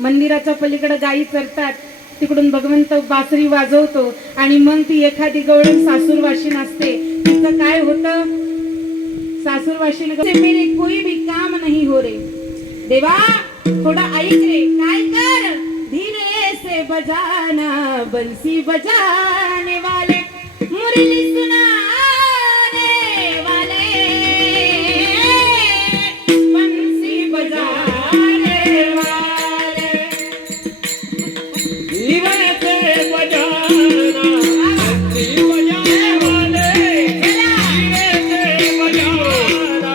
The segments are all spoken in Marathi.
मंदिराच्या पलीकडे गायी चरतात, तिकडून भगवंत बासरी वाजवतो आणि मग ती एखादी गवळण सासूरवाशीन असते. तिचं काय होतं? सासूरवाशीन मेरे कोई भी काम नहीं हो रे, देवा थोड़ा ऐक रे, काय कर, धीरे से बजाना बंसी बजाने वाले, मुरली सुनाने वाले, बंसी बजाने वाले, जीवन से बजाना बंसी बजाने वाले, धीरे से बजाना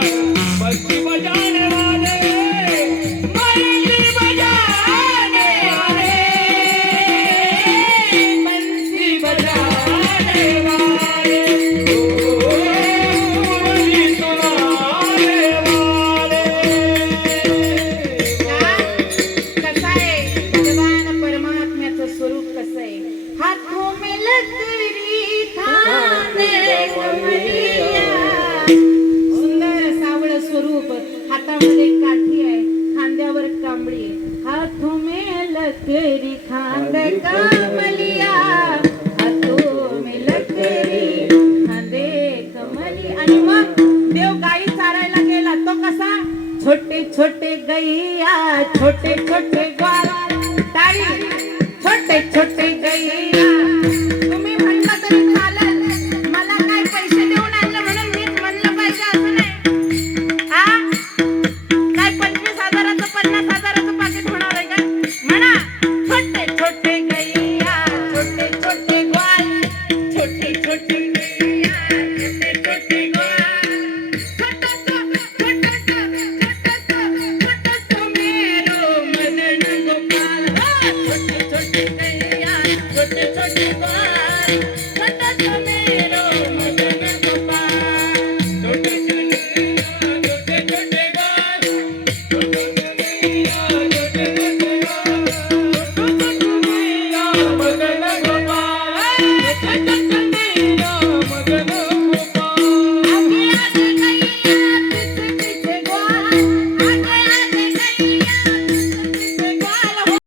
बंसी बजाने वाले, मुरली बजाने वाले, बंसी बजाने वाले, मुरली सुनाने वाले. कसं आहे भगवान परमात्म्याचं स्वरूप कसं आहे? हाथों में लकड़ी थाने कमलिया, सुंदर सावळ स्वरूप, हातामध्ये काठी आहे, खांद्यावर कांबळी आहे. हाथों में लकड़ी खांदे कमलिया, हाथों में लकड़ी खांदे कमली. आणि मग देव गाई चारायला गेला, तो कसा? छोटे छोटे गैया, छोटे छोटे